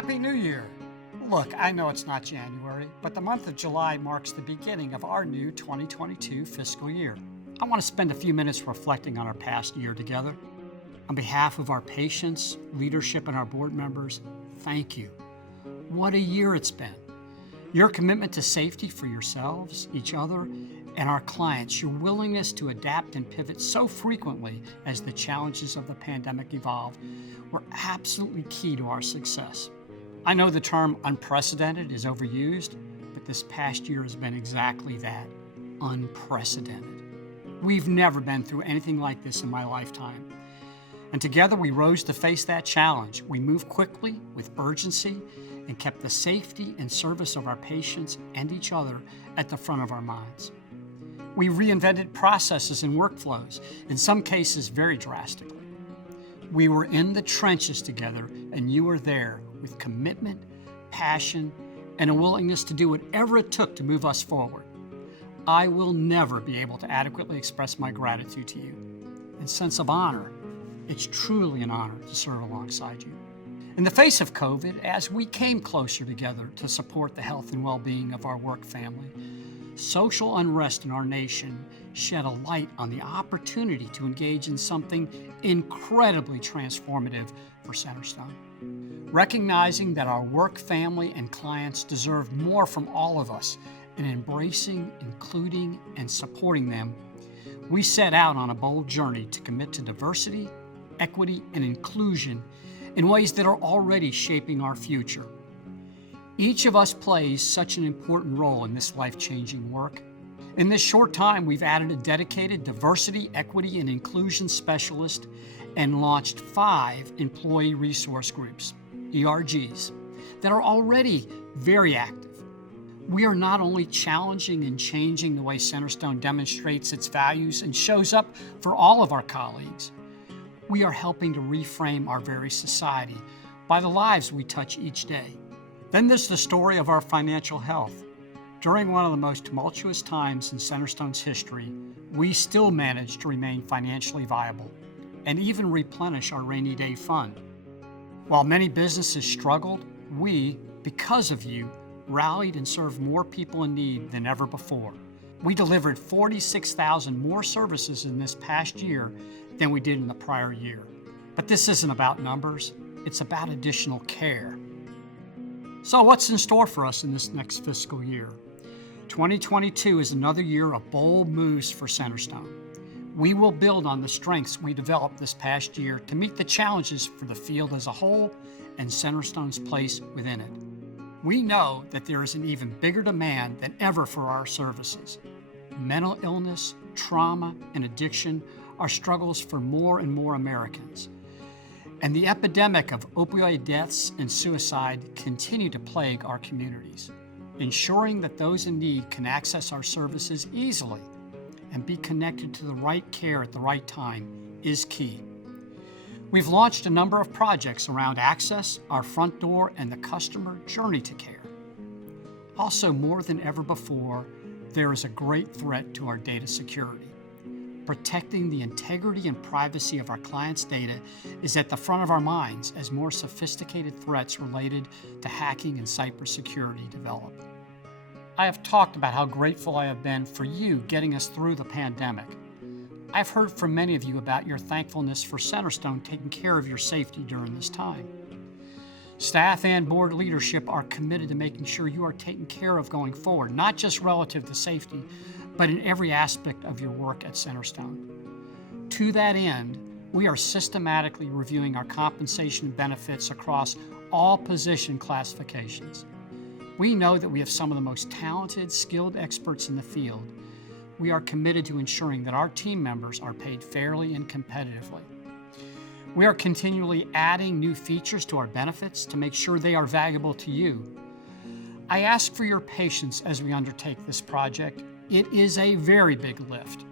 Happy New Year! Look, I know it's not January, but the month of July marks the beginning of our new 2022 fiscal year. I want to spend a few minutes reflecting on our past year together. On behalf of our patients, leadership, and our board members, thank you. What a year it's been. Your commitment to safety for yourselves, each other, and our clients, your willingness to adapt and pivot so frequently as the challenges of the pandemic evolved, were absolutely key to our success. I know the term unprecedented is overused, but this past year has been exactly that, unprecedented. We've never been through anything like this in my lifetime. And together we rose to face that challenge. We moved quickly with urgency and kept the safety and service of our patients and each other at the front of our minds. We reinvented processes and workflows, in some cases very drastically. We were in the trenches together, and you were there with commitment, passion, and a willingness to do whatever it took to move us forward. I will never be able to adequately express my gratitude to you and sense of honor. It's truly an honor to serve alongside you. In the face of COVID, as we came closer together to support the health and well-being of our work family, social unrest in our nation shed a light on the opportunity to engage in something incredibly transformative for Centerstone. Recognizing that our work family and clients deserve more from all of us and embracing, including, and supporting them, we set out on a bold journey to commit to diversity, equity, and inclusion in ways that are already shaping our future. Each of us plays such an important role in this life-changing work. In this short time, we've added a dedicated diversity, equity, and inclusion specialist and launched 5 employee resource groups, ERGs, that are already very active. We are not only challenging and changing the way Centerstone demonstrates its values and shows up for all of our colleagues, we are helping to reframe our very society by the lives we touch each day. Then there's the story of our financial health. During one of the most tumultuous times in Centerstone's history, we still managed to remain financially viable and even replenish our rainy day fund. While many businesses struggled, we, because of you, rallied and served more people in need than ever before. We delivered 46,000 more services in this past year than we did in the prior year. But this isn't about numbers, it's about additional care. So what's in store for us in this next fiscal year? 2022 is another year of bold moves for Centerstone. We will build on the strengths we developed this past year to meet the challenges for the field as a whole and Centerstone's place within it. We know that there is an even bigger demand than ever for our services. Mental illness, trauma, and addiction are struggles for more and more Americans. And the epidemic of opioid deaths and suicide continue to plague our communities. Ensuring that those in need can access our services easily and be connected to the right care at the right time is key. We've launched a number of projects around access, our front door, and the customer journey to care. Also, more than ever before, there is a great threat to our data security. Protecting the integrity and privacy of our clients' data is at the front of our minds as more sophisticated threats related to hacking and cybersecurity develop. I have talked about how grateful I have been for you getting us through the pandemic. I've heard from many of you about your thankfulness for Centerstone taking care of your safety during this time. Staff and board leadership are committed to making sure you are taken care of going forward, not just relative to safety, but in every aspect of your work at Centerstone. To that end, we are systematically reviewing our compensation and benefits across all position classifications. We know that we have some of the most talented, skilled experts in the field. We are committed to ensuring that our team members are paid fairly and competitively. We are continually adding new features to our benefits to make sure they are valuable to you. I ask for your patience as we undertake this project. It is a very big lift,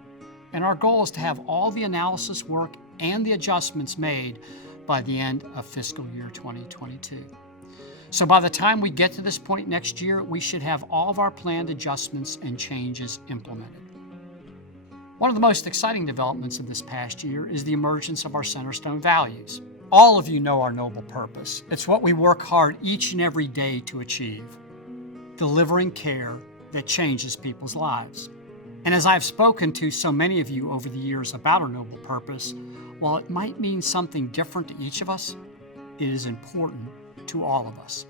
and our goal is to have all the analysis work and the adjustments made by the end of fiscal year 2022. So by the time we get to this point next year, we should have all of our planned adjustments and changes implemented. One of the most exciting developments of this past year is the emergence of our Centerstone values. All of you know our noble purpose. It's what we work hard each and every day to achieve: delivering care that changes people's lives. And as I've spoken to so many of you over the years about our noble purpose, while it might mean something different to each of us, it is important to all of us.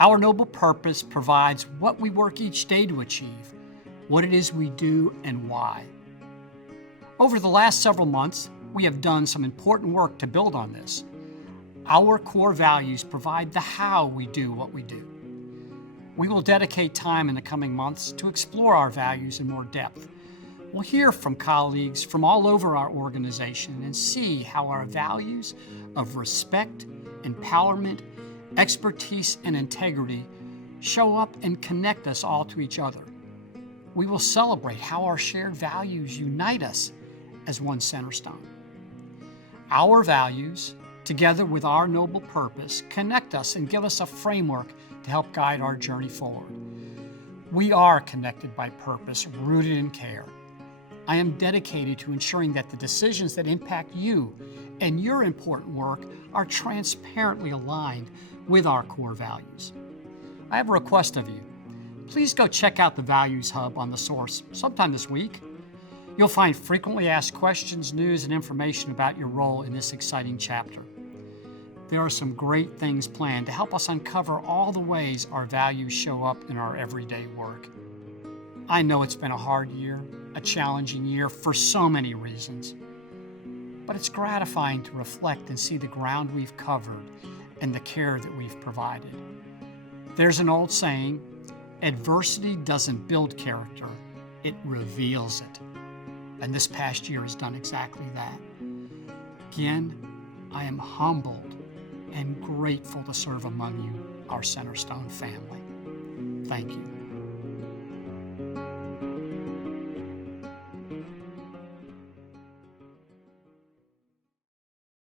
Our noble purpose provides what we work each day to achieve, what it is we do, and why. Over the last several months, we have done some important work to build on this. Our core values provide the how we do what we do. We will dedicate time in the coming months to explore our values in more depth. We'll hear from colleagues from all over our organization and see how our values of respect, empowerment, expertise, and integrity show up and connect us all to each other. We will celebrate how our shared values unite us as one Centerstone. Our values, together with our noble purpose, connect us and give us a framework to help guide our journey forward. We are connected by purpose, rooted in care. I am dedicated to ensuring that the decisions that impact you and your important work are transparently aligned with our core values. I have a request of you. Please go check out the Values Hub on The Source sometime this week. You'll find frequently asked questions, news, and information about your role in this exciting chapter. There are some great things planned to help us uncover all the ways our values show up in our everyday work. I know it's been a hard year, a challenging year for so many reasons, but it's gratifying to reflect and see the ground we've covered and the care that we've provided. There's an old saying, adversity doesn't build character, it reveals it. And this past year has done exactly that. Again, I am humbled and grateful to serve among you, our Centerstone family. Thank you.